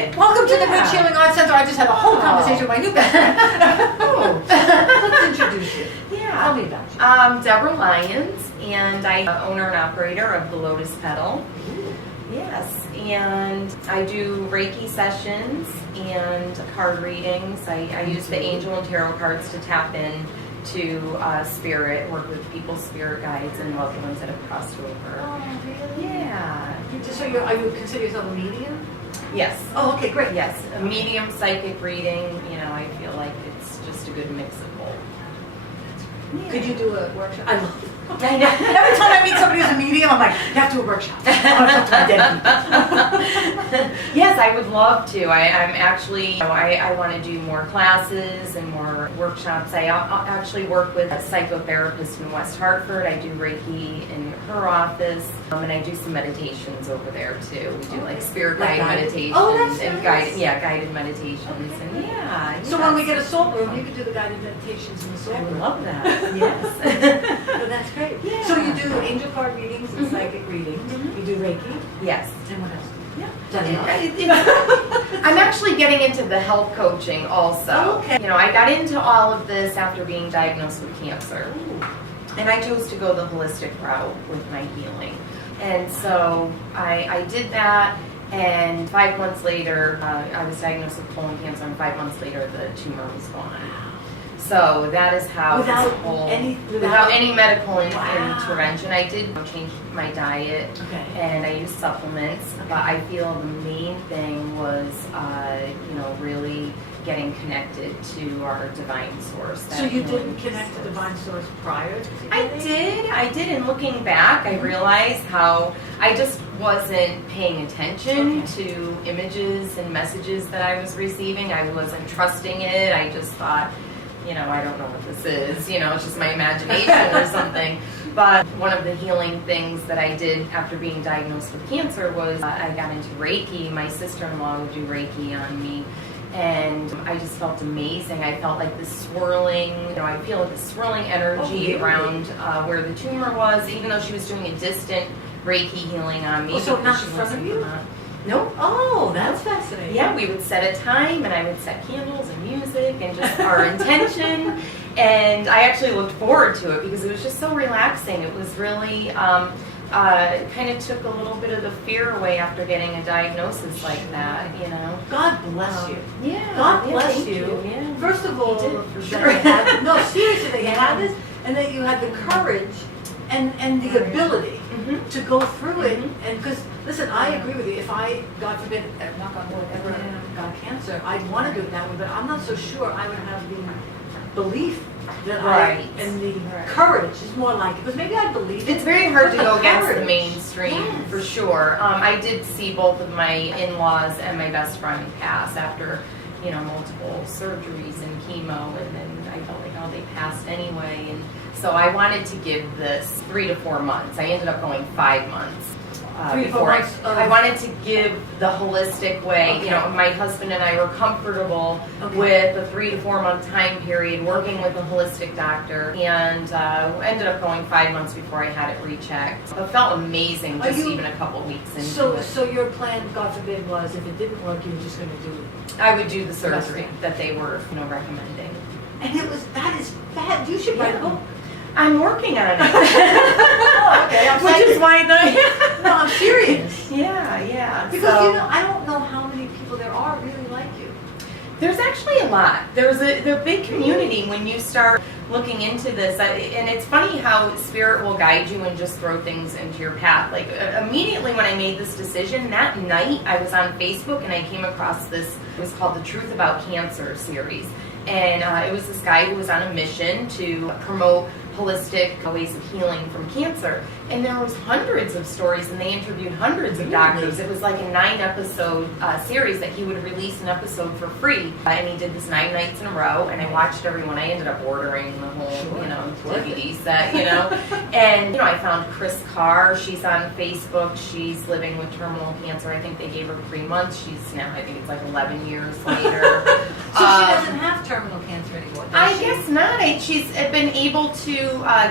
Welcome to the Rich Healing Arts Center. I just had a whole conversation with my new best friend. Let's introduce you. Yeah. Tell me about you. I'm Deborah Lyons, and I'm the owner and operator of the Lotus Petal. Yes, and I do Reiki sessions and card readings. I use the angel and tarot cards to tap in to spirit, work with people's spirit guides and loved ones that have crossed over. Oh, really? Yeah. So are you consider yourself a medium? Yes. Oh, okay, great. Yes, a medium psychic reading, I feel like it's just a good mix of both. Yeah. Could you do a workshop? I love it. I know. Every time I meet somebody who's a medium, I'm like, you have to do a workshop. I want to talk to my dead people. Yes, I would love to. I'm actually, I want to do more classes and more workshops. I actually work with a psychotherapist in West Hartford. I do Reiki in her office, and I do some meditations over there too. We do like spirit guided meditations and guided meditations, and So when we get a soul room, you can do the guided meditations in the soul room. I would love that. Yes. So that's great. Yeah. So you do angel card readings and psychic readings. You do Reiki. Yes. And what else? Yeah. I'm actually getting into the health coaching also. Okay. I got into all of this after being diagnosed with cancer. And I chose to go the holistic route with my healing. And so I did that, and 5 months later, I was diagnosed with colon cancer, and 5 months later, the tumor was gone. So that is how without any medical intervention. I did change my diet, and I used supplements, but I feel the main thing was, really getting connected to our divine source. So you didn't connect to divine source prior to I did, and looking back, I realized how I just wasn't paying attention to images and messages that I was receiving. I wasn't trusting it. I just thought, I don't know what this is, it's just my imagination or something. But one of the healing things that I did after being diagnosed with cancer was I got into Reiki. My sister-in-law would do Reiki on me, and I just felt amazing. I felt like this swirling, I feel like this swirling energy around where the tumor was, even though she was doing a distant Reiki healing on me. So not in front of you? Nope. Oh, that's fascinating. Yeah, we would set a time, and I would set candles and music and just our intention. And I actually looked forward to it because it was just so relaxing. It was really kind of took a little bit of the fear away after getting a diagnosis like that, God bless you. Yeah. God bless you. Yeah. First of all, for sure. Seriously, that you had this, and that you had the courage and the ability to go through it. And because, listen, I agree with you. If I, God forbid, knock on wood, ever got cancer, I'd want to do it that way, but I'm not so sure I would have the belief that and the courage is more like it. Because maybe I believe it. It's very hard to go against the mainstream, for sure. I did see both of my in-laws and my best friend pass after, multiple surgeries and chemo, and then I felt like, they passed anyway. And so I wanted to give this 3 to 4 months. I ended up going 5 months. 3 to 4 months. I wanted to give the holistic way. My husband and I were comfortable with a 3 to 4 month time period working with a holistic doctor, and ended up going 5 months before I had it rechecked. It felt amazing even a couple weeks into it. So your plan, God forbid, was if it didn't work, you were just going to do it? I would do the surgery that they were recommending. And that is bad. You should write a book. I'm working on it. Which is why no, I'm serious. Yeah. Because I don't know how many people there are really like you. There's actually a lot. There's a big community when you start looking into this, and it's funny how spirit will guide you and just throw things into your path. Like immediately when I made this decision, that night I was on Facebook and I came across this. It was called the Truth About Cancer series, and it was this guy who was on a mission to promote holistic ways of healing from cancer, and there was hundreds of stories, and they interviewed hundreds of doctors. It was like a 9-episode series that he would release an episode for free, and he did this 9 nights in a row, and I watched every one. I ended up ordering the whole DVD set, and I found Chris Carr. She's on Facebook. She's living with terminal cancer. I think they gave her 3 months. She's now, I think it's like 11 years later. So she doesn't have terminal cancer anymore, does she? I guess not. She's been able to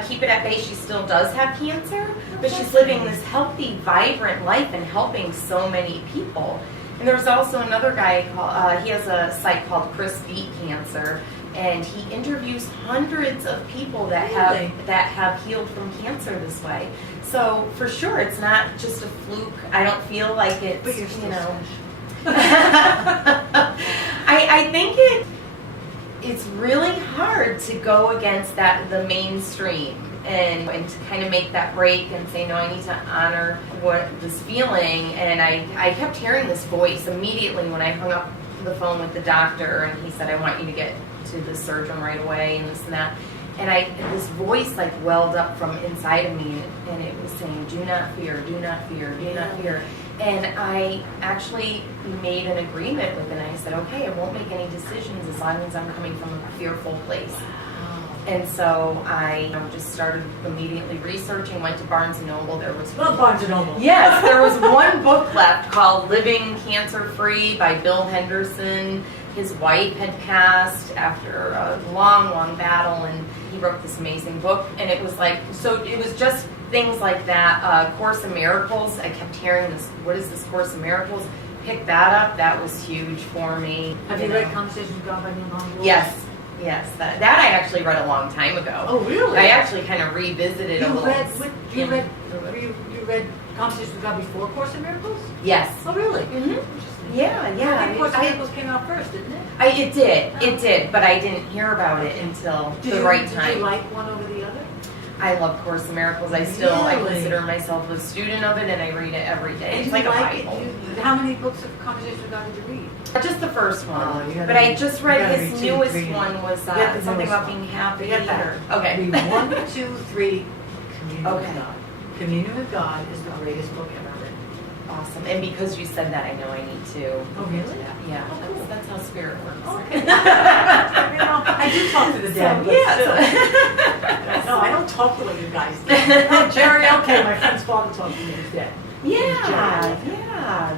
keep it at bay. She still does have cancer, but she's living this healthy, vibrant life and helping so many people. And there's also another guy called, he has a site called Chris Beat Cancer, and he interviews hundreds of people that have healed from cancer this way. So for sure, it's not just a fluke. I don't feel like it's, But you're still I think it's really hard to go against the mainstream and to kind of make that break and say, no, I need to honor this feeling. And I kept hearing this voice immediately when I hung up the phone with the doctor, and he said, I want you to get to the surgeon right away and this and that. And this voice like welled up from inside of me, and it was saying, do not fear, do not fear, do not fear. And I actually made an agreement with it, and I said, okay, I won't make any decisions as long as I'm coming from a fearful place. And so I just started immediately researching, went to Barnes & Noble. There was Not Barnes & Noble. Yes, there was one book left called Living Cancer Free by Bill Henderson. His wife had passed after a long, long battle, and he wrote this amazing book. And it was like, so it was just things like that. Course in Miracles, I kept hearing this, what is this Course in Miracles? Pick that up, that was huge for me. Have you read Conversations with God by Neil Long? Yes. Yes, that I actually read a long time ago. Oh, really? I actually kind of revisited a little. You read Conversations with God before Course in Miracles? Yes. Oh, really? Mm-hmm. Yeah. I think Course in Miracles came out first, didn't it? It did, but I didn't hear about it until the right time. Did you like one over the other? I love Course in Miracles. I consider myself a student of it, and I read it every day. It's like a Bible. How many books of Conversations with God did you read? Just the first one. But I just read his newest one was something about being happy. Get that. Okay. Read 1, 2, 3. Communion with Okay. God. Communion with God is the greatest book ever written. Awesome. And because you said that, I know I need to. Oh, really? Yeah. Oh, cool. That's how spirit works. Okay. I do talk to the dead. Yeah. No, I don't talk the way you guys do. Oh, Jerry, okay, my friend's father talked to me. He's dead. Yeah.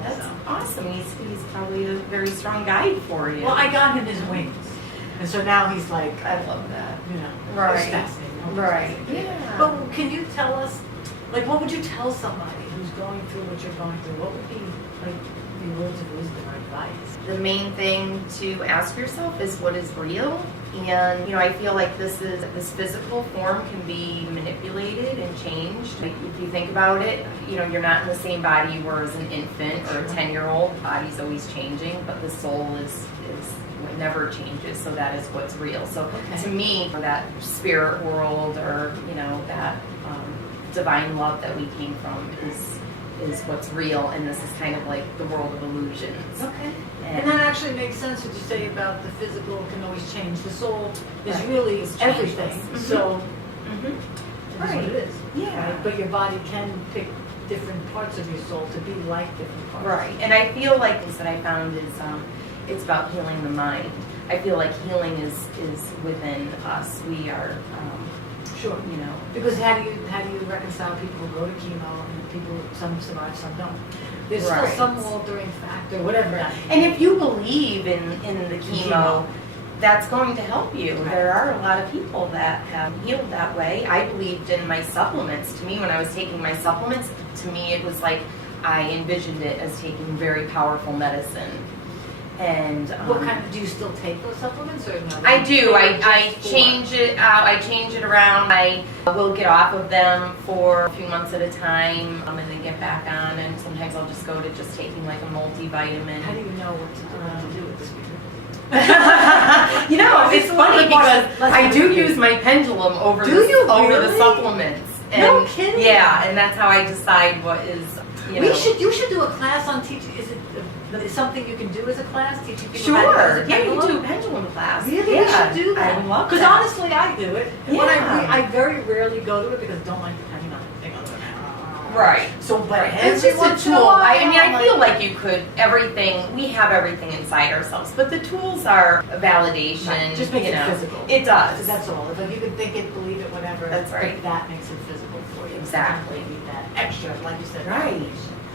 That's awesome. He's probably a very strong guide for you. Well, I got him his wings. And so now he's like, I love that. you know, Right. it's fascinating. Right. Yeah. But can you tell us, like, what would you tell somebody who's going through what you're going through? What would be, like, the words of wisdom or advice? The main thing to ask yourself is what is real. And, I feel like this physical form can be manipulated and changed. Like, if you think about it, you're not in the same body you were as an infant or a 10-year-old. The body's always changing, but the soul is it never changes, so that is what's real. So to me, that spirit world or, that divine love that we came from is what's real, and this is kind of like the world of illusions. Okay. And that actually makes sense what you say about the physical can always change. The soul is really everything. Mm-hmm. So it is what it is. Yeah. Right? But your body can pick different parts of your soul to be like different parts. Right. And I feel like this that I found is it's about healing the mind. I feel like healing is within us. We are Sure. Because how do you reconcile people who go to chemo and people, some survive, some don't? There's still some altering factor, whatever that is. And if you believe in the chemo, that's going to help you. Right. There are a lot of people that have healed that way. I believed in my supplements. To me, when I was taking my supplements, to me it was like I envisioned it as taking very powerful medicine. And what kind of, do you still take those supplements or no? I do. I change it out. I change it around. I will get off of them for a few months at a time, and then get back on. And sometimes I'll just go to just taking like a multivitamin. How do you know what to do with this? It's funny because I do use my pendulum over the supplements. And, no kidding. Yeah, and that's how I decide what is. You should do a class on teaching. Is something you can do as a class? Teaching people how to use a pendulum? You can do a pendulum class. Really? Yeah. You should do that. I love that. Because honestly, I do it. And when Yeah. I very rarely go to it because I don't like depending on the thing. Right. So, but it's just a tool. I feel like you could, we have everything inside ourselves, but the tools are a validation. Right. Just makes it physical. It does. That's all. If you can think it, believe it, whatever. That's right. But that makes it physical for you. Exactly. You need that extra, like you said. Right.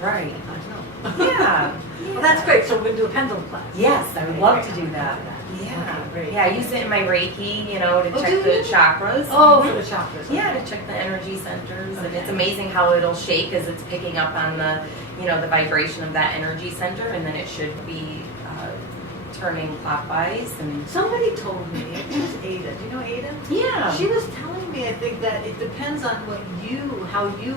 I know. Yeah. Well, that's great. So we're going to do a pendulum class. Yes, I would love to do that. Yeah. Okay, great. Yeah, I use it in my Reiki, to check the chakras. Oh, for the chakras. Yeah, to check the energy centers, and it's amazing how it'll shake as it's picking up on the the vibration of that energy center, and then it should be turning clockwise. And Somebody told me, it was Ada. Do you know Ada? yeah, She was telling me, I think, that it depends on how you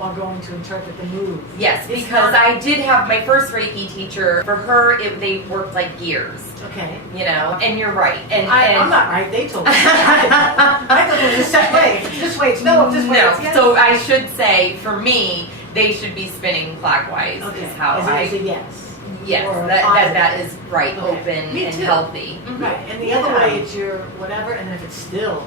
are going to interpret the move. yes, It's because not- I did have my first Reiki teacher. For her, they worked like gears. Okay. And you're right. And I'm not right. They told me. I thought it was a set way. If it's this way, it's no. If this way, it's yes. So I should say, for me, they should be spinning clockwise. Okay. Is how Is it a yes? yes, Or a that positive? is right, Okay. open Me and too. healthy. Right. And the other way, it's your whatever, and then if it's still.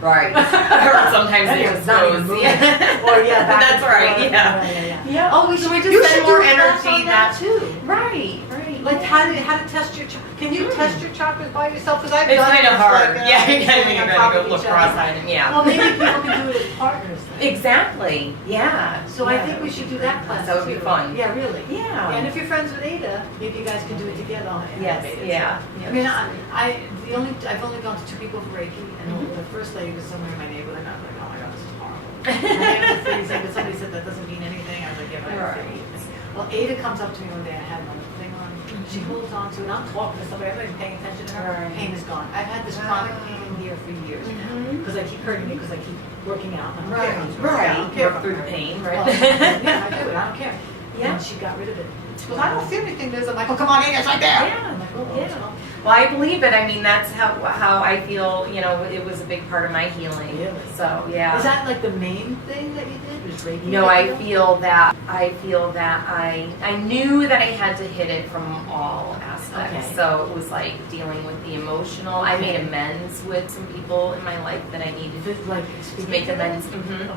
Right. Or sometimes Then it it's just not even goes. moving. Yeah. Or yeah, back That's and right. forth. Yeah. Yeah. Oh, we So should. we just You spend should more do a class energy on that too. Right. Like how to test your can you test your chakras by yourself? Because I've It's done kind of this, hard. like, Yeah, standing you on gotta top go of look each other. cross-eyed and yeah. Well, maybe people can do it as partners. Then. Exactly. Yeah. So Yeah, I think we should do that class. That would be too. fun. Yeah, really. Yeah. And if you're friends with Ada, maybe you guys can do it together on Yes. Animated. Yeah. I mean, I've only gone to 2 people for Reiki, and the first lady was somewhere in my neighborhood, and I was like, oh my god, this is horrible. And I was freezing, but somebody said that doesn't mean anything. I was like, yeah, but I don't feel anything. Well, Ada comes up to me one day. I had another thing on. She holds on to it. I'm talking to somebody. I'm not even paying attention to her. Right. Pain is gone. I've had this chronic pain here for years now because I keep hurting it because I keep working out. I don't care if I'm working out. I don't care if Work I'm through the hurting. pain, right? Well, yeah, I do it. I don't care. Yeah. And she got rid of it. She goes, I don't feel anything. There's I'm like, oh, come on, Ada, it's right there. Yeah. I'm like, oh, Yeah. well. Well, I believe it. I mean, that's how I feel. It was a big part of my healing. Really? So yeah. Is that like the main thing that you did? Was Reiki? No, I feel that I knew that I had to hit it from all aspects. Okay. So it was like dealing with the emotional. I made amends with some people in my life that I needed Did, like, to make amends. Okay.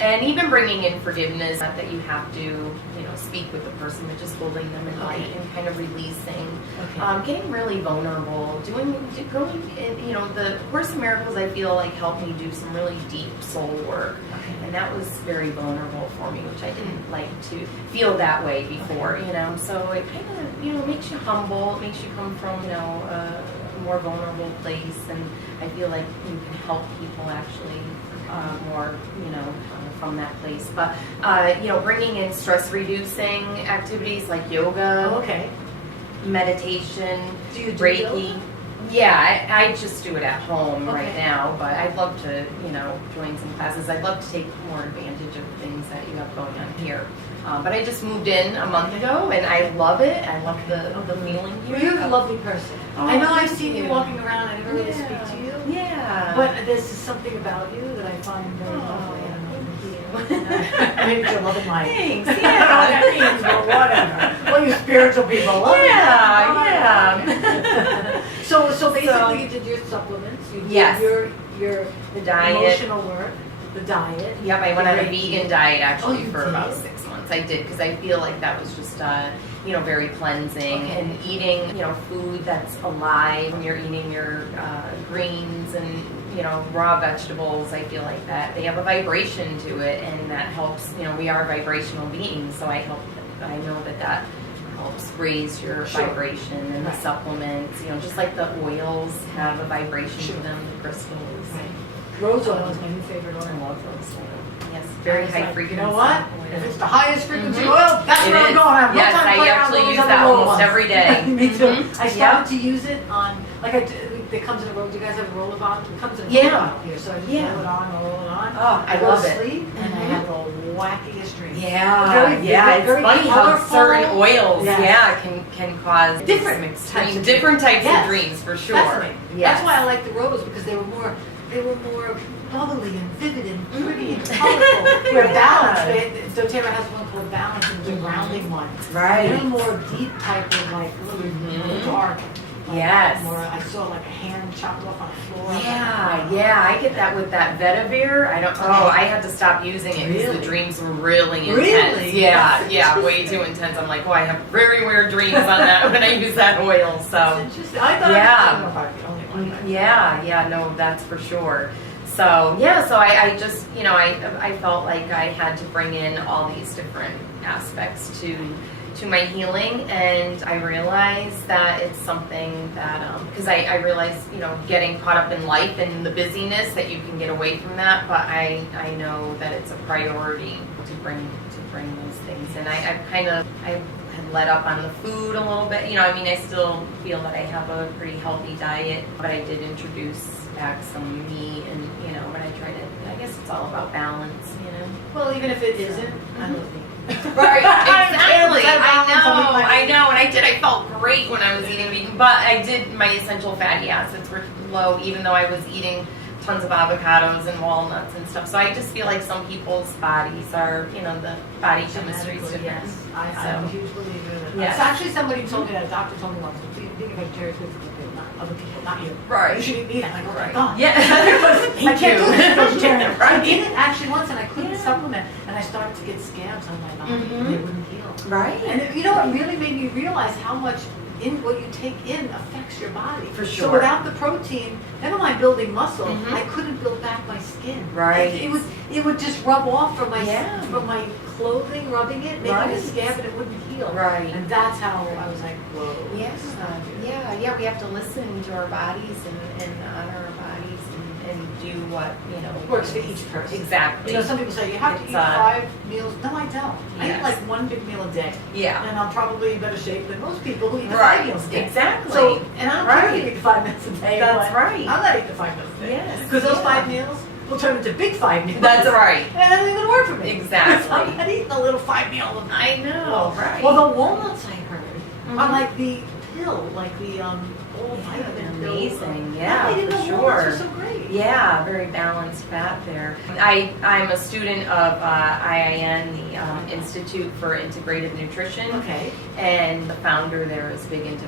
And even bringing in forgiveness, not that you have to, speak with the person, but just holding them in light and kind of releasing. Okay. Getting really vulnerable, going in, the Course in Miracles, I feel like helped me do some really deep soul work. Okay. And that was very vulnerable for me, which I didn't like to feel that way before, So it kind of, makes you humble. It makes you come from, a more vulnerable place. And I feel like you can help people actually more, from that place. But, bringing in stress reducing activities like yoga, Oh, okay. meditation, Do you do Reiki. yoga? Yeah, I just do it at home right Okay. now, but I'd love to, join some classes. I'd love to take more advantage of things that you have going on here. But I just moved in a month ago, and I love it. I love the feeling here. Well, you're a lovely person. Oh, I know I've thank seen you you. walking around. I never really Yeah. speak to you. Yeah. But there's just something about you that I find very lovely. I don't know. Maybe you're loving life. Thanks. I don't know what that means, but whatever. Well, you spiritual people love it. Yeah. So basically, you did your supplements. You did Yes. your The diet. emotional work, the diet. Yep, I went on a Reiki. vegan diet actually Oh, you for did? about 6 months. I did because I feel like that was just, very cleansing and eating, food that's alive. When you're eating your greens and, raw vegetables, I feel like that they have a vibration to it and that helps, we are vibrational beings. So I know that helps raise your Sure. vibration and the Right. supplements, just like the oils have a vibration Sure. to them, the crystals. Right. Rose oil is my new favorite I oil. love those. Yes, very I was high like, frequency. You know what? oil. If it's the highest frequency Mhm. oil, that's It where I'm is. going. I have no Yes, time to I play around actually with use those that other almost ones. every day. Me too. Mhm. I started to use it on, it comes in a roll. Do you guys have a roller bottle? It comes in a roller Yeah. bottle here. So I just Yeah. roll it on. Oh, I go love to it. sleep, and I Mhm. have the wackiest dreams. Yeah, Very yeah. vivid, It's very funny how colorful. certain oils, Yes. can cause Different some types extreme, of different types Yes. of dreams for sure. Fascinating. Yes. That's why I like the rose because they were more bubbly and vivid and pretty and colorful. Where balance, doTERRA has one called balance, and it's a grounding one. Right. They're more deep type of like really dark. Like Yes. More, I saw like a hand chopped off on the floor. Yeah, I get that with that vetiver. I had to stop using it because Really? the dreams were really intense. Really? Yeah, That's yeah, way interesting. too intense. I'm like, I have very weird dreams on that when I use that oil. That's So, interesting. I thought Yeah. I don't know if I'm the only one. yeah, no, that's for sure. So, I just, I felt like I had to bring in all these different aspects to my healing, and I realized that it's something that, because I realized, getting caught up in life and the busyness that you can get away from that, but I know that it's a priority to bring bring those things. And I had let up on the food a little bit. I mean, I still feel that I have a pretty healthy diet, but I did introduce back some meat and, but I try to, I guess it's all about balance, Well, even if it isn't, I love meat. Right, exactly. I know, and I felt great when I was eating vegan, but my essential fatty acids were low, even though I was eating tons of avocados and walnuts and stuff. So I just feel like some people's bodies are, the body chemistry is different. Yes, I'm a huge believer in that. Yes. So actually somebody told me that, a doctor told me once, being a vegetarian is good for people, not other people, not you. Right. You should eat meat. I'm like, oh my Right. God. Yeah. I can't do this as a vegetarian. Right. I did it actually once and I couldn't supplement and I started to get scabs on my body and they wouldn't heal. Right. And what really made me realize how much what you take in affects your body. For sure. So without the protein, never mind building muscle, I couldn't build back my skin. Right. It would just rub off from my Yeah. from my clothing, rubbing it, making Right. a scab, and it wouldn't heal. Right. And that's how I was like, whoa. Yeah, this is not good. yeah. We have to listen to our bodies and honor our bodies and do what Works for each person. Exactly. Some people say you have to It's, eat 5 meals. No, I don't. I eat Yes. like 1 big meal a day. Yeah. And I'm probably in better shape than most people who eat 5 Right. meals a day. Exactly. So, and I don't care if Right. you eat 5 meals a day. That's but right. I'm not eating 5 meals a day. Yes. Because those Yeah. 5 meals will turn into big 5 meals. That's right. And that ain't gonna work for me. Exactly. I'm not eating a little 5 meal. I know, right. Well, the walnuts I heard are like the pill, like the old vitamin pill. Amazing, yeah, I didn't for know sure. walnuts were so great. Yeah, very balanced fat there. I'm a student of IIN, the Institute for Integrative Nutrition. Okay. And the founder there is big into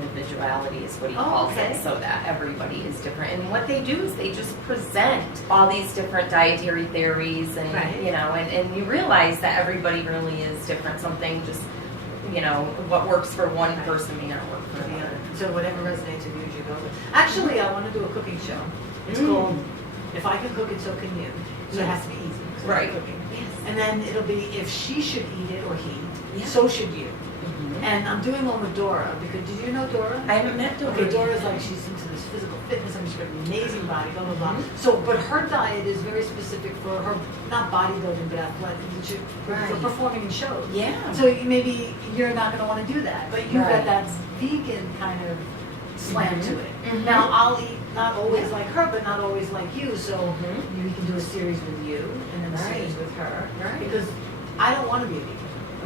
bio-individuality is what he calls okay. it, so that everybody is different. And what they do is they just present all these different dietary theories and, Right. and you realize that everybody really is different. Something just, what works for one person may not work for the other. So whatever resonates with you, you go with. Actually, I want to do a cooking show. It's called If I Can Cook It, So Can You. So it has to be easy. 'Cause I'm Right. Cooking. Yes. And then it'll be if she should eat it or he, Yeah. so should you. And I'm doing one with Dora because did you know Dora? I haven't met Dora. Okay, Dora's like she's into this physical fitness. I mean, she's got an amazing body, blah blah blah. So, but her diet is very specific for her, not bodybuilding, but athletic, for Right. performing in shows. Yeah. So maybe you're not going to want to do that, but you Right. got that vegan kind of slant to it. Mhm. Now I'll eat not always like her, but not always like you. So Mhm. we can do a series with you and then a Right. series with her. Right. Because I don't want to be a vegan.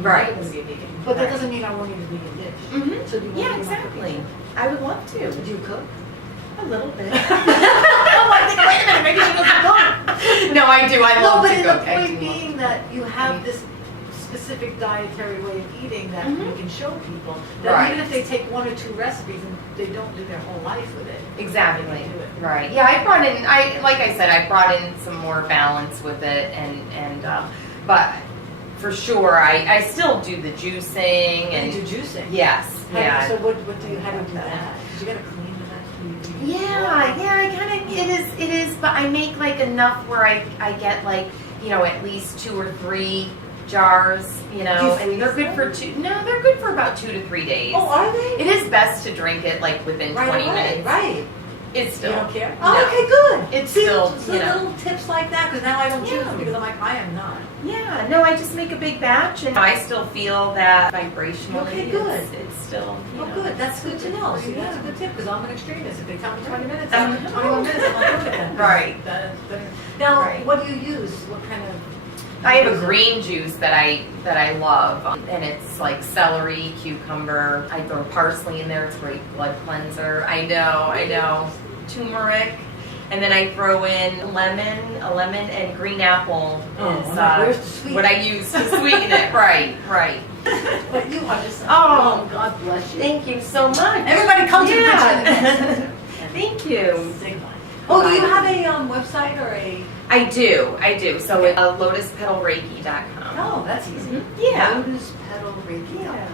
Right. I don't want to be a vegan. But that Right. doesn't mean I won't eat a vegan dish. Mhm. So do you want Yeah, to be my exactly. cooking I would love to. show? Do you cook? A little bit. I'm like, thinking, wait a minute, maybe she doesn't cook. No, I do. I No, love but to in cook. the I point do. being that you have this specific dietary way of eating that Mhm. you can show people. That Right. even if they take 1 or 2 recipes and they don't do their whole life with it. Exactly. They can do it. Right. Yeah, I brought in. Like I said, I brought in some more balance with it, but for sure, I still do the juicing And and do juicing. yes, yeah. So what do you, how do you do that? You gotta clean the vegetables. Yeah, I kind of, it is, but I make like enough where I get like, at least 2 or 3 jars, Do you and they're freeze good for they're good for about 2 to 3 days. Oh, are they? It is best to drink it like within 20 minutes. Right. It's still, You don't care? No. Oh, okay, good. It's See, still, so you know. little tips like that, because now I don't choose Yeah. them because I'm like, I am not. Yeah, no, I just make a big batch and I still feel that vibrationally Okay, good. it's still, Oh, good. That's good to know. See, that's a good tip because I'm an extremist. If they tell me 20 minutes, I I'm know. 21 minutes, I'm not doing it. Right. Now, Right. what do you use? What kind of? I have a green juice that I love, and it's like celery, cucumber. I throw parsley in there. It's a great blood cleanser. I know. Turmeric, and then I throw in a lemon, and green apple Oh, is where's the sweet? what I use to sweeten it. Right. But you are just. Oh. God bless you. Thank you so much. Everybody come to the Yeah. picture. Thank you. Sigma. Oh, do you have a website or a? I do. So it's lotuspetalreiki.com. Oh, that's easy. Yeah. Lotus Petal Reiki. Yeah.